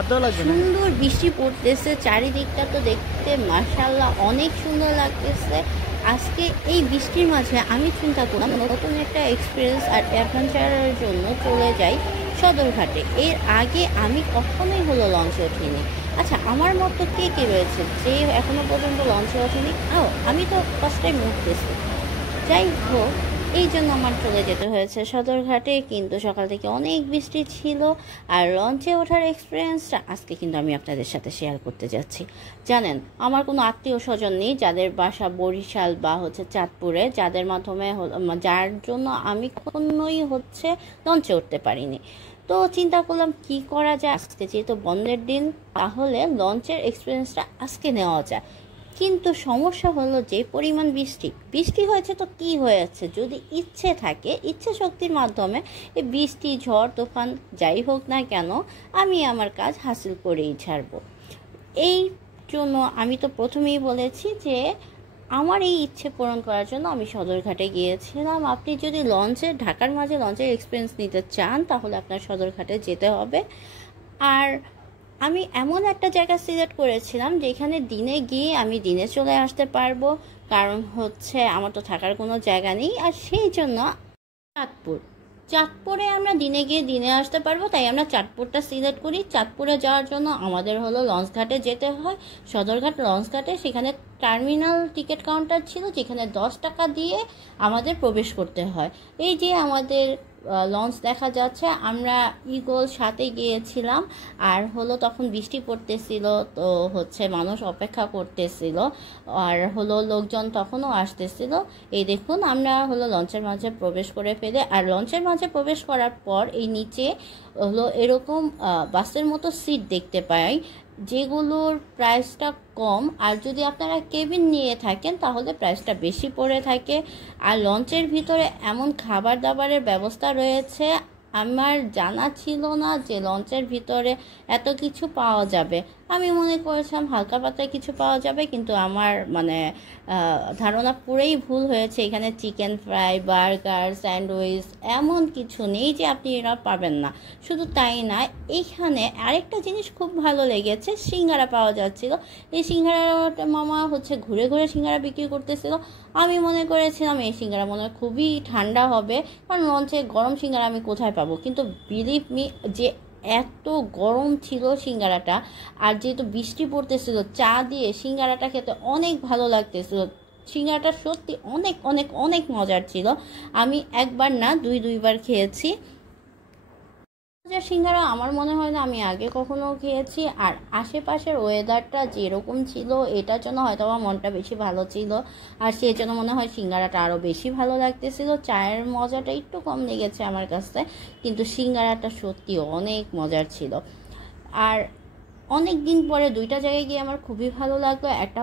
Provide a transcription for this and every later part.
সুন্দর বৃষ্টি পড়তেছে, চারিদিকটা তো দেখতে মাশাআল্লাহ অনেক সুন্দর লাগতেছে। আজকে এই বৃষ্টির মাঝে আমি চিন্তা করলাম নতুন একটা এক্সপিরিয়েন্স আর অ্যাডভেঞ্চারের জন্য চলে যাই সদরঘাটে। এর আগে আমি কখনোই লঞ্চে ওঠিনি। আচ্ছা, আমার মতো কে কে রয়েছে যে এখনো পর্যন্ত লঞ্চে ওঠেনি? আমি তো ফার্স্ট টাইম উঠতেছি। যাই হোক, এই জন্য আমার চলে যেতে হয়েছে সদরঘাটে, কিন্তু সকাল থেকে অনেক বৃষ্টি ছিল। আর লঞ্চে ওঠার এক্সপিরিয়েন্সটা আজকে কিন্তু আমি আপনাদের সাথে শেয়ার করতে যাচ্ছি। জানেন, আমার কোনো আত্মীয় স্বজন নেই যাদের বাসা বরিশাল বা চাঁদপুরে, যাদের মাধ্যমে যার জন্য আমি কখনোই লঞ্চে উঠতে পারিনি। তো চিন্তা করলাম কি করা যায়, আজকে যেহেতু বন্ধের দিন, তাহলে লঞ্চের এক্সপিরিয়েন্সটা আজকে নেওয়া যায়। কিন্তু সমস্যা হলো যে পরিমাণ বৃষ্টি বৃষ্টি হয়েছে, তো কি হয়েছে, যদি ইচ্ছে থাকে, ইচ্ছে শক্তির মাধ্যমে এই বৃষ্টি ঝড় তুফান যাই হোক না কেন, আমি আমার কাজ হাসিল করেই ছাড়বো। এই জন্য আমি তো প্রথমেই বলেছি যে আমার এই ইচ্ছে পূরণ করার জন্য আমি সদরঘাটে গিয়েছিলাম। আপনি যদি ঢাকার মাঝে লঞ্চের এক্সপিরিয়েন্স নিতে চান, তাহলে আপনার সদরঘাটে যেতে হবে। আর আমি এমন একটা জায়গা সিলেক্ট করেছিলাম যেখানে দিনে গিয়ে আমি দিনে চলে আসতে পারবো, কারণ আমার তো থাকার কোনো জায়গা নেই। আর সেই জন্য চাঁদপুরে আমরা দিনে গিয়ে দিনে আসতে পারবো, তাই আমরা চাঁদপুরটা সিলেক্ট করি। চাঁদপুরে যাওয়ার জন্য আমাদের লঞ্চঘাটে যেতে হয়, সদরঘাট লঞ্চঘাটে। সেখানে টার্মিনাল টিকিট কাউন্টার ছিল, যেখানে 10 টাকা দিয়ে আমাদের প্রবেশ করতে হয়। এই যে আমাদের লঞ্চ দেখা যাচ্ছে, আমরা ইগল সাথে গিয়েছিলাম। আর তখন বৃষ্টি পড়তেছিল, তো মানুষ অপেক্ষা করতেছিল, আর লোকজন তখনও আসতেছিল। এই দেখুন, আমরা লঞ্চের মাঝে প্রবেশ করে ফেলে, আর লঞ্চের মাঝে প্রবেশ করার পর এই নিচে এরকম বাসের মতো সিট দেখতে পাই, যেগুলোর প্রাইসটা কম। আর যদি আপনারা কেবিন নিয়ে থাকেন তাহলে প্রাইসটা বেশি পড়ে থাকে। আর লঞ্চের ভিতরে এমন খাবার দাবারের ব্যবস্থা রয়েছে, আমার জানা ছিল না যে লঞ্চের ভিতরে এত কিছু পাওয়া যাবে। আমি মনে করেছিলাম হালকা পাতলা কিছু পাওয়া যাবে, কিন্তু আমার ধারণা পুরোই ভুল হয়েছে। এখানে চিকেন ফ্রাই, বার্গার, স্যান্ডউইচ এমন কিছু নেই যে আপনি এরা পাবেন না। শুধু তাই না, এইখানে আরেকটা জিনিস খুব ভালো লেগেছে, সিঙ্গারা পাওয়া যাচ্ছিল। এই সিঙ্গারাটা মামা ঘুরে ঘুরে সিঙ্গারা বিক্রি করতেছিল। আমি মনে করেছিলাম এই সিঙ্গারা মনে হয় খুবই ঠান্ডা হবে, কারণ লঞ্চে গরম সিঙ্গারা আমি কোথায় পাবো। কিন্তু বিলিভ মি, যে এত গরম ছিল সিঙ্গারাটা। আর যেহেতু বৃষ্টি পড়তেছিল, চা দিয়ে সিঙ্গারাটা খেতে অনেক ভালো লাগতেছিল। সিঙ্গারাটা সত্যি অনেক অনেক অনেক মজার ছিল। আমি একবার না দুইবার খেয়েছি। সিঙ্গারা আমার মনে হয় না আমি আগে কখনো খেয়েছি। আর আশেপাশের ওয়েদারটা যেরকম ছিল, এটার জন্য হয়তো আমার মনটা বেশি ভালো ছিল, আর সেই জন্য মনে হয় সিঙ্গারাটা আরও বেশি ভালো লাগতেছিল। চায়ের মজাটা একটু কম লেগেছে আমার কাছে, কিন্তু সিঙ্গারাটা সত্যি অনেক মজার ছিল। আর অনেক দিন পরে দুইটা জায়গায় গিয়ে আমার খুবই ভালো লাগলো। একটা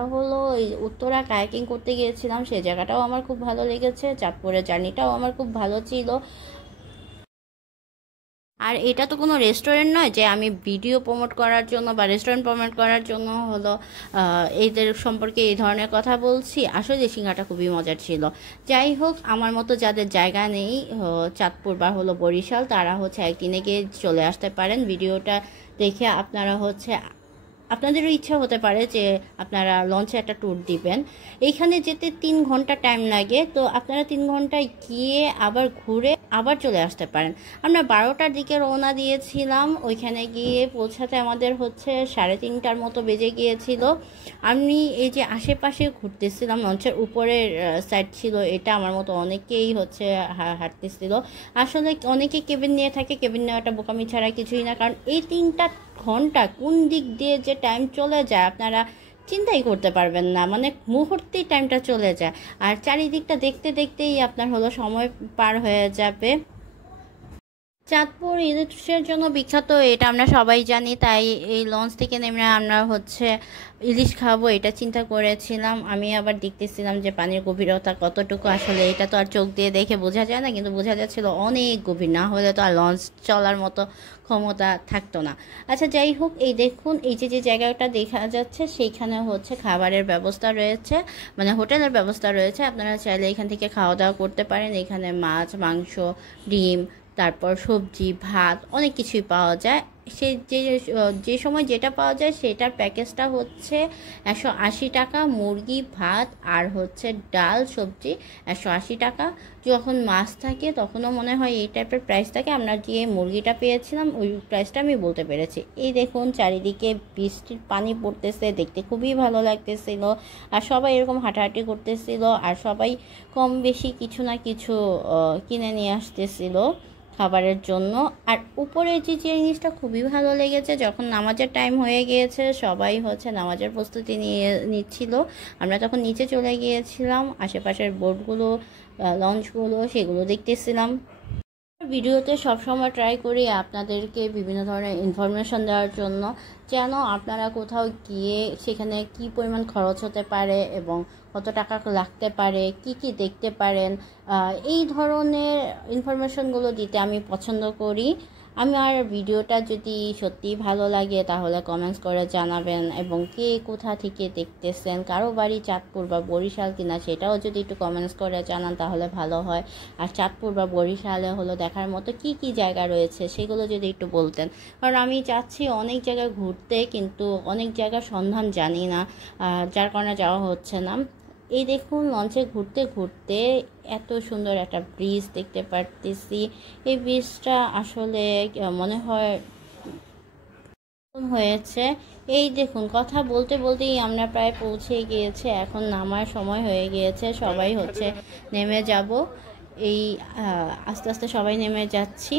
এই উত্তরা কায়াকিং করতে গিয়েছিলাম, সেই জায়গাটাও আমার খুব ভালো লেগেছে। চাঁদপুরের জার্নিটাও আমার খুব ভালো ছিল। আর এটা তো কোনো রেস্টুরেন্ট নয় যে আমি ভিডিও প্রমোট করার জন্য বা রেস্টুরেন্ট প্রমোট করার জন্য এদের সম্পর্কে এই ধরনের কথা বলছি। আসলে সিঙ্গাটা খুবই মজার ছিল। যাই হোক, আমার মতো যাদের জায়গা নেই চাঁদপুর বা বরিশাল, তারা একদিনে গিয়ে চলে আসতে পারেন। ভিডিওটা দেখে আপনারা আপনাদেরও ইচ্ছা হতে পারে যে আপনারা লঞ্চে একটা ট্যুর দিবেন। এইখানে যেতে 3 ঘন্টা টাইম লাগে, তো আপনারা 3 ঘন্টায় গিয়ে আবার ঘুরে আবার চলে আসতে পারেন। আমরা 12টার দিকে রওনা দিয়েছিলাম, ওইখানে গিয়ে পৌঁছাতে আমাদের 3:30টার মতো বেজে গিয়েছিল। আমি এই যে আশেপাশে ঘুরতেছিলাম, লঞ্চের উপরের সাইড ছিল এটা, আমার মতো অনেকেই হাঁটতেছিল। আসলে অনেকে কেবিন নিয়ে থাকে, কেবিন নেওয়াটা বোকামি ছাড়া কিছুই না, কারণ এই 3টা ঘন্টা কোন দিক দিয়ে যে টাইম চলে যায় আপনারা চিন্তাই করতে পারবেন না, মানে মুহূর্তেই টাইমটা চলে যায়। আর চারিদিকটা দেখতে দেখতেই আপনার সময় পার হয়ে যাবে। চাঁদপুর ইলিশের জন্য বিখ্যাত, এটা আমরা সবাই জানি। তাই এই লঞ্চ থেকে নেমে আমরা ইলিশ খাবো এটা চিন্তা করেছিলাম। আমি আবার দেখতেছিলাম যে পানির গভীরতা কতটুকু, আসলে এটা তো আর চোখ দিয়ে দেখে বোঝা যায় না, কিন্তু বোঝা যাচ্ছিল অনেক গভীর, না হলে তো আর লঞ্চ চলার মতো ক্ষমতা থাকতো না। আচ্ছা, যাই হোক, এই দেখুন, এই যে জায়গাটা দেখা যাচ্ছে, সেইখানে খাবারের ব্যবস্থা রয়েছে, মানে হোটেলের ব্যবস্থা রয়েছে। আপনারা চাইলে এখান থেকে খাওয়া দাওয়া করতে পারেন। এখানে মাছ, মাংস, ডিম, তারপর সবজি, ভাত, অনেক কিছুই পাওয়া যায়। সে যে সময় যেটা পাওয়া যায় সেটার প্যাকেজটা হচ্ছে 180 টাকা, মুরগি, ভাত আর হচ্ছে ডাল, সবজি 180 টাকা। যখন মাছ থাকে তখনও মনে হয় এই টাইপের প্রাইস থাকে। আমরা যে মুরগিটা পেয়েছিলাম ওই প্রাইসটা আমি বলতে পেরেছি। এই দেখুন চারিদিকে বৃষ্টির পানি পড়তেছে, দেখতে খুবই ভালো লাগতেছিল। আর সবাই এরকম হাঁটাহাঁটি করতেছিল, আর সবাই কম বেশি কিছু না কিছু কিনে নিয়ে আসতেছিল খাবারের জন্য। আর উপরে যে জিনিসটা খুবই ভালো লেগেছে, যখন নামাজের টাইম হয়ে গিয়েছে সবাই হচ্ছে নামাজের প্রস্তুতি নিচ্ছিল। আমরা তখন নিচে চলে গিয়েছিলাম, আশেপাশের বোটগুলো, লঞ্চগুলো সেগুলো দেখতেছিলাম। ভিডিওতে সবসময় ট্রাই করি আপনাদেরকে বিভিন্ন ধরনের ইনফরমেশন দেওয়ার জন্য, যেন আপনারা কোথাও গিয়ে সেখানে কি পরিমাণ খরচ হতে পারে এবং কত টাকা লাগতে পারে, কি কি দেখতে পারেন, এই ধরনের ইনফরমেশনগুলো দিতে আমি পছন্দ করি। আমার ভিডিওটা যদি সত্যি ভালো লাগে তাহলে কমেন্টস করে জানাবেন, এবং কে কোথা থেকে দেখতেছেন, কারো বাড়ি চাঁদপুর বা বরিশাল কিনা সেটাও যদি একটু কমেন্টস করে জানান তাহলে ভালো হয়। আর চাঁদপুর বা বরিশালে হলো দেখার মতো কি কি জায়গা রয়েছে সেগুলো যদি একটু বলতেন, কারণ আমি চাচ্ছি অনেক জায়গায় ঘুরতে, কিন্তু অনেক জায়গার সন্ধান জানি না, যার কারণে যাওয়া হচ্ছে না। এই দেখুন লঞ্চে ঘুরতে ঘুরতে এত সুন্দর একটা ব্রিজ দেখতে পারতেছি। এই ব্রিজটা আসলে মনে হয় হয়েছে। এই দেখুন কথা বলতে বলতেই আমরা প্রায় পৌঁছে গিয়েছে, এখন নামার সময় হয়ে গিয়েছে, সবাই হচ্ছে নেমে যাব। এই আস্তে আস্তে সবাই নেমে যাচ্ছি।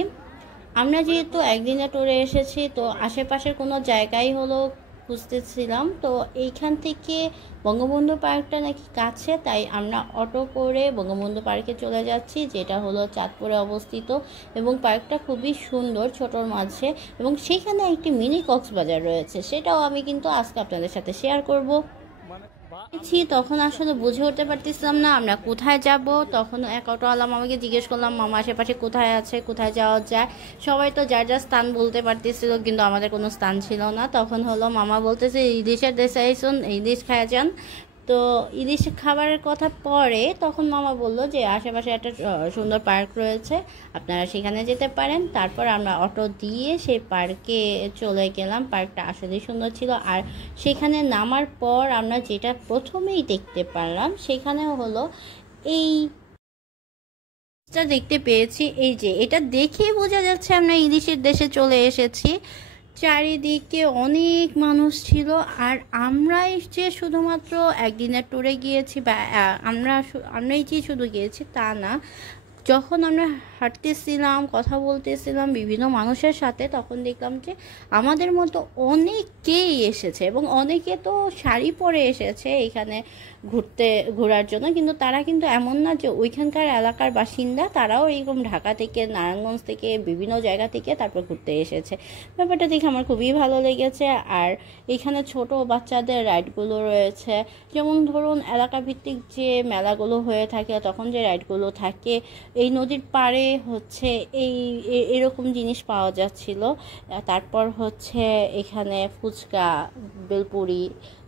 আমরা যেহেতু একদিনের ট্যুরে এসেছি, তো আশেপাশের কোনো জায়গায় হলো খুঁজতেছিলাম, তো এইখান থেকে বঙ্গবন্ধু পার্কটা নাকি কাছে, তাই আমরা অটো করে বঙ্গবন্ধু পার্কে চলে যাচ্ছি, যেটা হলো চাঁদপুরে অবস্থিত। এবং পার্কটা খুবই সুন্দর ছোটোর মাঝে, এবং সেখানে একটি মিনি কক্সবাজার রয়েছে, সেটাও আমি কিন্তু আজকে আপনাদের সাথে শেয়ার করব। তখন আসলে বুঝে উঠতে পারতেছিলাম না আমরা কোথায় যাব। তখন এক অটোওয়ালা মামাকে জিজ্ঞেস করলাম, মামা আশেপাশে কোথায় আছে, কোথায় যাওয়া যায়। সবাই তো যার যার স্থান বলতে পারতেছিল, কিন্তু আমাদের কোনো স্থান ছিল না। তখন হলো মামা বলতেছে ইলিশের দেশে আইসুন, ইলিশ খাওয়া যান। তো ইলিশ খাবারের কথা পরে তখন মামা বলল যে আশেপাশে একটা সুন্দর পার্ক রয়েছে, আপনারা সেখানে যেতে পারেন। তারপর আমরা অটো দিয়ে সেই পার্কে চলে গেলাম। পার্কটা আসলেই সুন্দর ছিল। আর সেখানে নামার পর আমরা যেটা প্রথমেই দেখতে পারলাম সেখানে হলো এই দেখতে পেয়েছি। এই যে এটা দেখে বোঝা যাচ্ছে আমরা ইলিশের দেশে চলে এসেছি। চারিদিকে অনেক মানুষ ছিল, আর আমরাই যে শুধুমাত্র একদিনের ট্যুরে গিয়েছি বা আমরাই যে শুধু গিয়েছি তা না। যখন আমরা হাঁটতেছিলাম, কথা বলতেছিলাম বিভিন্ন মানুষের সাথে, তখন দেখলাম যে আমাদের মতো অনেকেই এসেছে, এবং অনেকে তো শাড়ি পরে এসেছে এখানে ঘোরার জন্য। কিন্তু তারা কিন্তু এমন না যে ওইখানকার এলাকার বাসিন্দা, তারাও এরকম ঢাকা থেকে, নারায়ণগঞ্জ থেকে, বিভিন্ন জায়গা থেকে তারপর ঘুরতে এসেছে। ব্যাপারটা দেখে আমার খুবই ভালো লেগেছে। আর এখানে ছোট বাচ্চাদের রাইডগুলো রয়েছে, যেমন ধরুন এলাকা ভিত্তিক যে মেলাগুলো হয়ে থাকে তখন যে রাইডগুলো থাকে, এই নদীর পাড়ে হচ্ছে এরকম জিনিস পাওয়া যাচ্ছিল। তারপর হচ্ছে এখানে ফুচকা, বেলপুরি,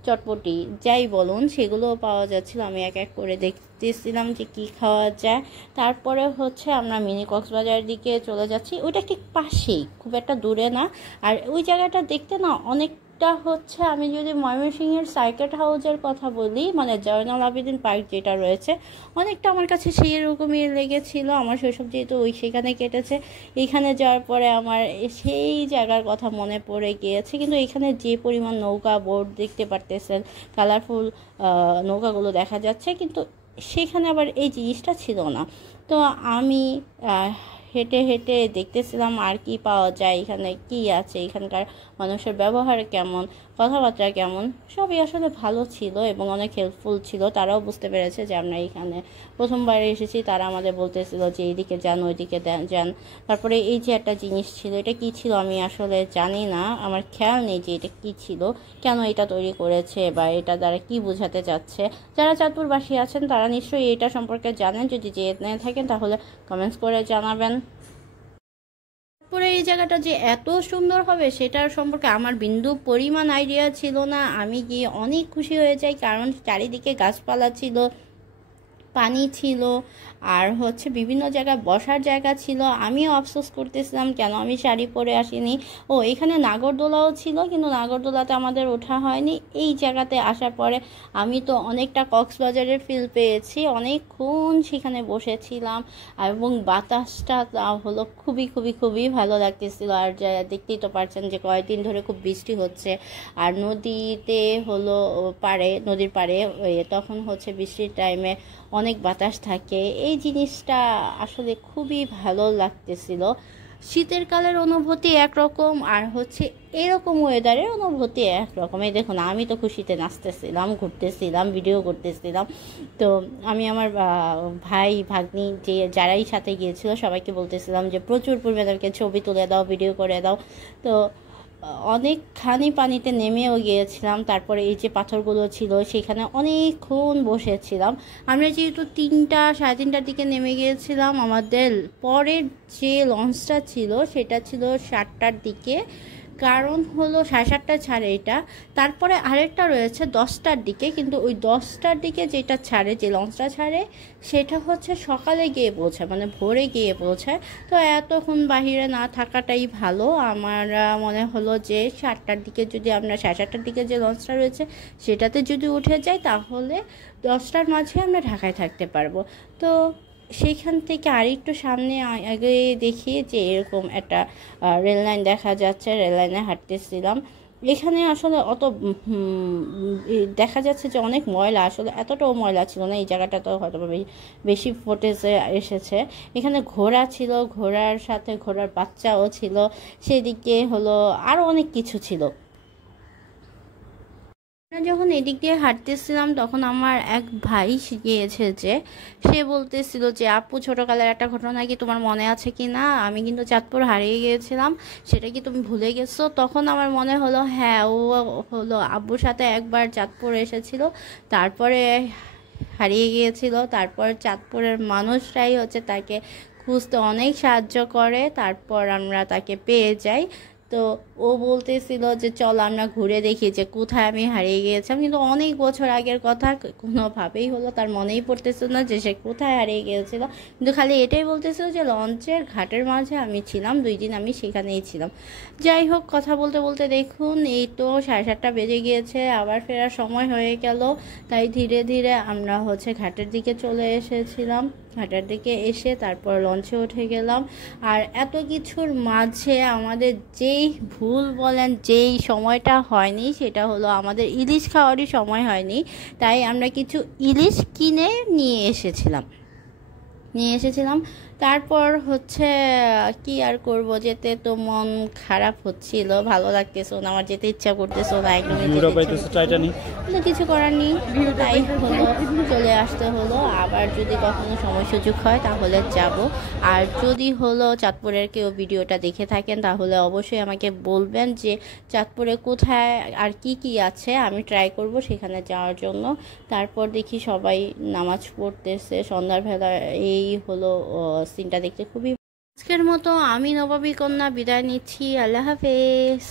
চটপটি যাই বলুন সেগুলো পাওয়া যাচ্ছিল। আমি এক এক করে দেখতেছিলাম যে কি খাওয়া যায়। তারপরে হচ্ছে আমরা মিনি কক্সবাজারের দিকে চলে যাচ্ছি, ওইটা ঠিক পাশেই, খুব একটা দূরে না। আর ওই জায়গাটা দেখতে না অনেকটা হচ্ছে, আমি যদি ময়মনসিংহের সার্কিট হাউসের কথা বলি, মানে জয়নাল আবেদিন পার্ক যেটা রয়েছে, অনেকটা আমার কাছে সেই রকমই লেগেছিল। আমার শৈশব যেহেতু সেখানে কেটেছে, এইখানে যাওয়ার পরে আমার সেই জায়গার কথা মনে পড়ে গিয়েছে। কিন্তু এখানে যে পরিমাণ নৌকা, বোট দেখতে পারতেছেন, কালারফুল নৌকাগুলো দেখা যাচ্ছে, কিন্তু সেখানে আবার এই জিনিসটা ছিল না। তো আমি হেঁটে হেঁটে দেখতেছিলাম আর কি পাওয়া যায়, এখানে কি আছে, এখানকার মানুষের ব্যবহার কেমন, কথাবার্তা কেমন, সবই আসলে ভালো ছিল এবং অনেক হেল্পফুল ছিল। তারাও বুঝতে পেরেছে যে আমরা এখানে প্রথমবার এসেছি। তারা আমাদের বলতেছিল যে এইদিকে যান, ওইদিকে যান। তারপরে এই যে একটা জিনিস ছিল, এটা কি ছিল আমি আসলে জানি না, আমার খেয়াল নেই যে এটা কি ছিল, কেন এটা তৈরি করেছে বা এটা দ্বারা কি বোঝাতে চাচ্ছে। যারা চাঁদপুরবাসী আছেন তারা নিশ্চয়ই এটা সম্পর্কে জানেন, যদি জেনে থাকেন তাহলে কমেন্টস করে জানাবেন। তারপরে এই জায়গাটা যে এত সুন্দর হবে সেটার সম্পর্কে আমার বিন্দু পরিমাণ আইডিয়া ছিল না। আমি গিয়ে অনেক খুশি হয়ে যাই, কারণ চারিদিকে গাছপালা ছিল, পানি ছিল, আর হচ্ছে বিভিন্ন জায়গায় বসার জায়গা ছিল। আমিও আফসোস করতেছিলাম কেন আমি শাড়ি পরে আসিনি। ও এখানে নাগরদোলাও ছিল, কিন্তু নাগরদোলাতে আমাদের ওঠা হয়নি। এই জায়গাতে আসার পরে আমি তো অনেকটা কক্সবাজারের ফিল পেয়েছি, অনেকক্ষণ সেখানে বসেছিলাম এবং বাতাসটা হলো খুবই খুবই খুবই ভালো লাগতেছিল। আর দেখতেই তো পারছেন যে কয়েকদিন ধরে খুব বৃষ্টি হচ্ছে, আর নদীতে হলো নদীর পাড়ে তখন হচ্ছে বৃষ্টির টাইমে অনেক বাতাস থাকে। এই জিনিসটা আসলে খুবই ভালো লাগতেছিল। শীতের কালের অনুভূতি একরকম, আর হচ্ছে এরকম ওয়েদারের অনুভূতি একরকম। এই দেখুন, আমি তো খুশিতে নাচতেছিলাম, ঘুরতেছিলাম, ভিডিও করতেছিলাম। তো আমি আমার ভাই ভাগ্নি যারাই সাথে গিয়েছিল সবাইকে বলতেছিলাম যে প্রচুর পরিমাণে তাদেরকে ছবি তুলে দাও, ভিডিও করে দাও। তো অনেকখানি পানিতে নেমেও গিয়েছিলাম। তারপরে এই যে পাথরগুলো ছিল সেখানে অনেকক্ষণ বসেছিলাম। আমরা যেহেতু 3টা-3:30টার দিকে নেমে গিয়েছিলাম, আমাদের পরের যে লঞ্চটা ছিল সেটা ছিল 7টার দিকে, কারণ হলো 7:30টায় ছাড়ে এটা। তারপরে আরেকটা রয়েছে 10টার দিকে, কিন্তু ওই 10টার দিকে যেটা ছাড়ে, যে লঞ্চটা ছাড়ে, সেটা হচ্ছে সকালে গিয়ে পৌঁছায়, মানে ভোরে গিয়ে পৌঁছায়। তো এতক্ষণ বাহিরে না থাকাটাই ভালো। আমার মনে হলো যে 7টার দিকে যদি আমরা 7:30টার দিকে যে লঞ্চটা রয়েছে সেটাতে যদি উঠে যাই তাহলে 10টার মাঝে আমরা ঢাকায় থাকতে পারবো। তো সেইখান থেকে আরেকটু সামনে আগে দেখি যে এরকম একটা রেল লাইন দেখা যাচ্ছে, রেল লাইনে হাঁটতেছিলাম। এখানে আসলে অত দেখা যাচ্ছে যে অনেক ময়লা, আসলে এতটাও ময়লা ছিল না। এই জায়গাটা তো হয়তো বেশি ফুটেজে এসেছে। এখানে ঘোড়া ছিল, ঘোড়ার সাথে ঘোড়ার বাচ্চাও ছিল, সেদিকে হলো আরও অনেক কিছু ছিল। যখন এদিক দিয়ে হাঁটতেছিলাম তখন আমার এক ভাই গিয়েছে, যে সে বলতেছিল যে আপু, ছোটকালের একটা ঘটনা কি তোমার মনে আছে কি না? আমি কিন্তু চাঁদপুর হারিয়ে গিয়েছিলাম, সেটা কি তুমি ভুলে গেছো? তখন আমার মনে হলো হ্যাঁ, ও হলো আব্বুর সাথে একবার চাঁদপুর এসেছিল, তারপরে হারিয়ে গিয়েছিল। তারপর চাঁদপুরের মানুষরাই হচ্ছে তাকে খুঁজতে অনেক সাহায্য করে, তারপর আমরা তাকে পেয়ে যাই। তো ও বলতেছিল যে চল আমরা ঘুরে দেখি যে কোথায় আমি হারিয়ে গিয়েছিলাম, কিন্তু অনেক বছর আগের কথা, কোনোভাবেই হলো তার মনেই পড়তেছিল না যে সে কোথায় হারিয়ে গিয়েছিল, কিন্তু খালি এটাই বলতেছিল যে লঞ্চের ঘাটের মাঝে আমি ছিলাম, 2 দিন আমি সেখানেই ছিলাম। যাই হোক, কথা বলতে বলতে দেখুন এই তো 7:30টা বেজে গিয়েছে, আবার ফেরার সময় হয়ে গেল। তাই ধীরে ধীরে আমরা হচ্ছে ঘাটের দিকে চলে এসেছিলাম। ঘাটের দিকে এসে তারপর লঞ্চে উঠে গেলাম। আর এত কিছুর মাঝে আমাদের যেই ভুল বলেন, যেই সময়টা হয়নি, সেটা হলো আমাদের ইলিশ খাওয়ারই সময় হয়নি। তাই আমরা কিছু ইলিশ কিনে নিয়ে এসেছিলাম। তারপর হচ্ছে কি আর করব, যেতে তো মন খারাপ হচ্ছিল, ভালো লাগতেছিল না, আমার যেতে ইচ্ছা করতেছিল না একদমই, কিন্তু কিছু করার নেই, তাই হলো চলে আসতে হলো। আবার যদি কখনো সময় সুযোগ হয় তাহলে যাব। আর যদি হলো চাঁদপুরের কেউ ভিডিওটা দেখে থাকেন তাহলে অবশ্যই আমাকে বলবেন যে চাঁদপুরে কোথায় আর কি কি আছে, আমি ট্রাই করব সেখানে যাওয়ার জন্য। তারপর দেখি সবাই নামাজ পড়তেছে সন্ধ্যাবেলা, এই হলো সিনটা দেখতে খুবই। আজকের মতো আমি নবাবী কন্যা বিদায় নিচ্ছি। আল্লাহ হাফেজ।